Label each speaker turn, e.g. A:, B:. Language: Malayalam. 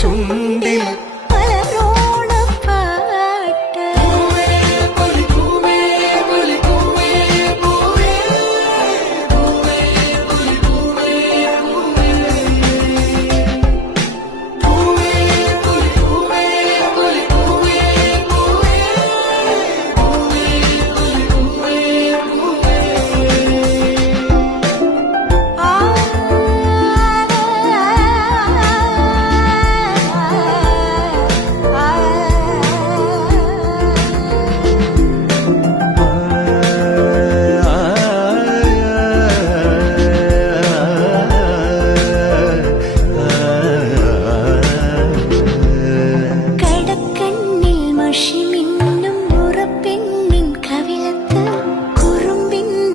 A: ചുണ്ടിൽ